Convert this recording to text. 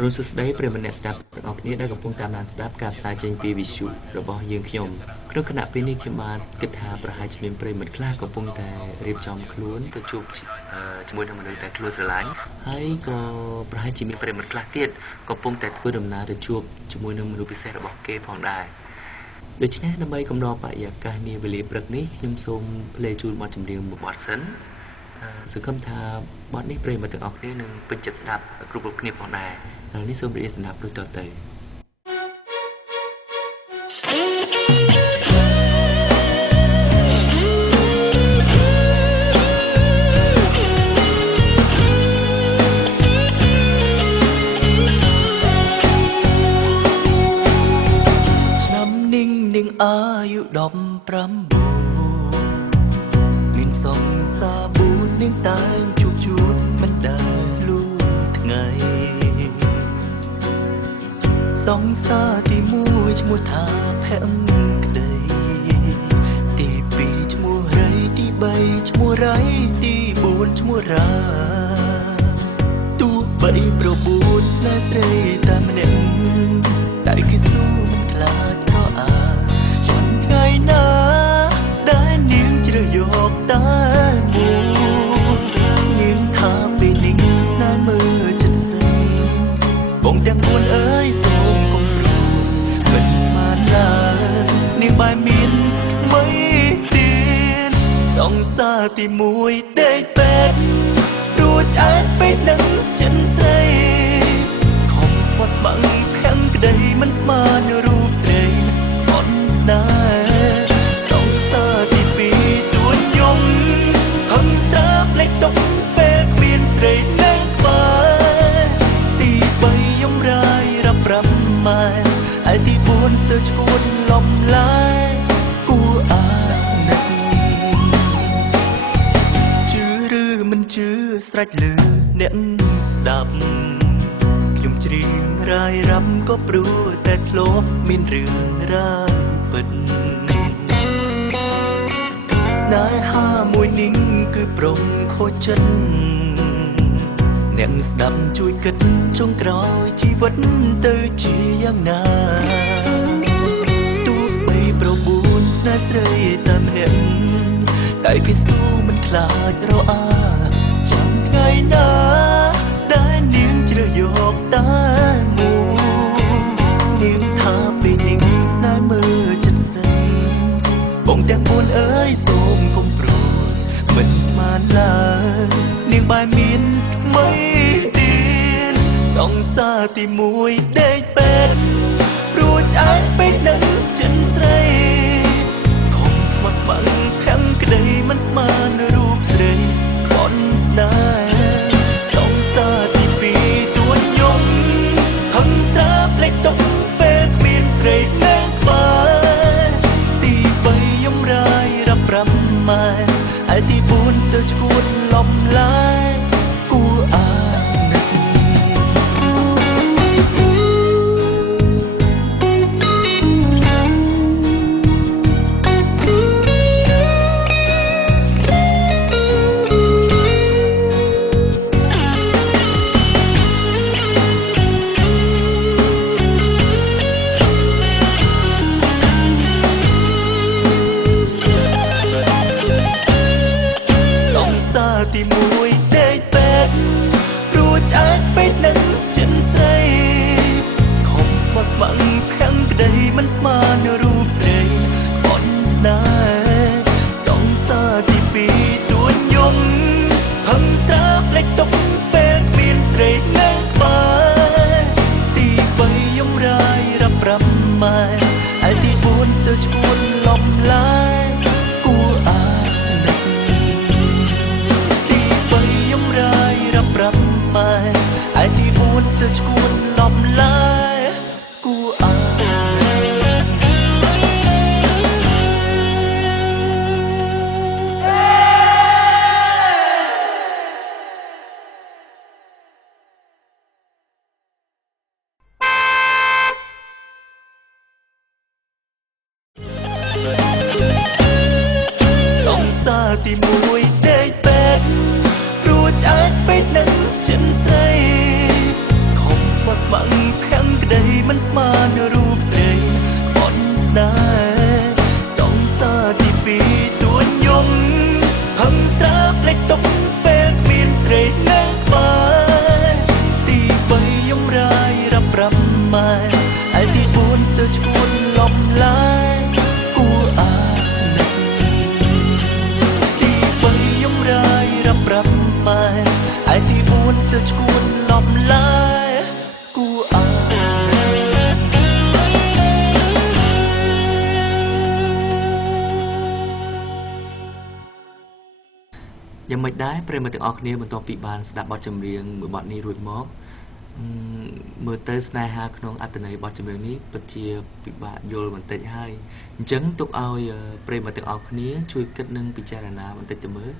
រុនសួស្តីប្រិយមិត្តអ្នកស្ដាប់ទាំងអស់គ្នាដែលកំពុងតាមដានស្ដាប់ការផ្សាយចេញពីវិទ្យុរបស់យើងខ្ញុំក្នុងគណៈពេលនេះខ្ញុំបានគិតថាប្រហែលជាមានប្រិយមិត្តខ្លះកំពុងតែរៀបចំខ្លួនទៅជួបជាមួយនឹងមនុស្សដែលខ្លួនស្រឡាញ់ហើយក៏ប្រហែលជាមានប្រិយមិត្តខ្លះទៀតកំពុងតែធ្វើដំណើរទៅជួបជាមួយនឹងមនុស្សពិសេសរបស់គេផងដែរដូច្នេះដើម្បីកំណត់បរិយាកាសនាវេលាព្រឹកនេះខ្ញុំសូមភ្លេងជូនបទចម្រៀងមួយបទសិនសង្ឃឹមថាបទនេះប្រិយមិត្តទាំងអស់គ្នានឹងពេញចិត្តស្ដាប់គ្រប់គ្នាផងដែរឥឡូវនេះសូមរៀបស្ដាប់ដូចតទៅឆ្នាំninh ninhអាយុ15មានសងសាប៊ូនឹងតែងជួបជូនមិនដែលលូថ្ងៃសងសាទី1ឈ្មោះថាភក្តីទី2ឈ្មោះរៃទី3ឈ្មោះរៃទី4ឈ្មោះរាទោះបីប្របួនស្នេហ៍ស្រីតែម្នាក់តែគេស៊ូមិនខ្លាចប្រអាចាំថ្ងៃណាដែលនាងជ្រើសយកតែមួយនាងថាពេលនេះស្នេហ៍មើលចិត្តស្រីបងទាំង4អើយសូមកុំព្រួយមិនស្មានឡើយនាងបែរមានមិនទៀតសងសាទី1ដេកពេករួចឆ្អែតពេកនឹងចិនស្រីខំស្មោះស្ម័គ្រភាំងក្តីមិនស្មានរូបស្រីអត់ស្នេហ៍សងសាទី2ទួនយំហឹងស្រាផ្លេចទុកពេលគ្មានស្រីនៅក្បែរទី3យំរាយរាប់5ម៉ែហើយទី4ស្ទើរឈួតលំឡាយគួរអាណិតជឿឬមិនជឿស្រេចលើអ្នកស្ដាប់ខ្ញុំច្រៀងរាយរំក៏ព្រោះតែធ្លាប់មានរឿងរ៉ាវពិតស្នេហាមួយនេះគឺព្រមខូចចិត្តអ្នកស្ដាប់ជួយគិតចុងក្រោយជីវិតទៅជាយ៉ាងណាទោះបីប្របួនស្នេហ៍ស្រីតែម្នាក់តែគេស៊ូមិនខ្លាចរអាចាំថ្ងៃណាដែលនាងជ្រើសយកតែមួយនាងថាពេលនេះស្នេហ៍មើលចិត្តស្រីបងទាំង4អើយសូមកុំព្រួយមិនស្មានឡើយនាងបែរមានមិនទៀតសងសាទី1ដេកពេករួចឆ្អែតពេកនឹងចិនស្រីខំស្មោះស្ម័គ្រភាំងក្តីមិនស្មានរូបស្រីខន់ស្នេហ៍សងសាទី2ទួនយំហឹងស្រាផ្លេចទុកពេលគ្មានស្រីនៅក្បែរទី3យំរាយរាប់5ម៉ែហើយទី4ស្ទើរឈួតលំឡាយគួរអាណិតទី1ដេកពេករួចឆ្អែតពេកនឹងចិនស្រីខំស្មោះស្ម័គ្រភាំងក្តីមិនស្មានរូបស្រីអត់ស្នេហ៍សងសាទី2ទួនយំហឹងស្រាផ្លេចទុកពេលគ្មានស្រីនៅក្បែរទី3យំរាយរាប់5ម៉ែហើយទី4ស្ទើរឈួតលំឡាយគួរអាណិត5ម៉ែហើយទី4ស្ទើរឈួតលំឡាយគួរអាណិតសងសាទី1ដេកពេករួចឆ្អែតពេកនឹងចិនស្រីខំស្មោះស្ម យ៉ាងមិនដែរប្រិមត្តទាំងអស់គ្នាបន្ទាប់ពីបានស្ដាប់បទចម្រៀងមួយបទនេះរួចមកមើលទៅស្នេហាក្នុងអត្ថន័យបទចម្រៀងនេះពិតជាពិបាកយល់បន្តិចហើយអញ្ចឹងទុកឲ្យប្រិមត្តទាំងអស់គ្នាជួយគិតនិងពិចារណាបន្តិចទៅមើល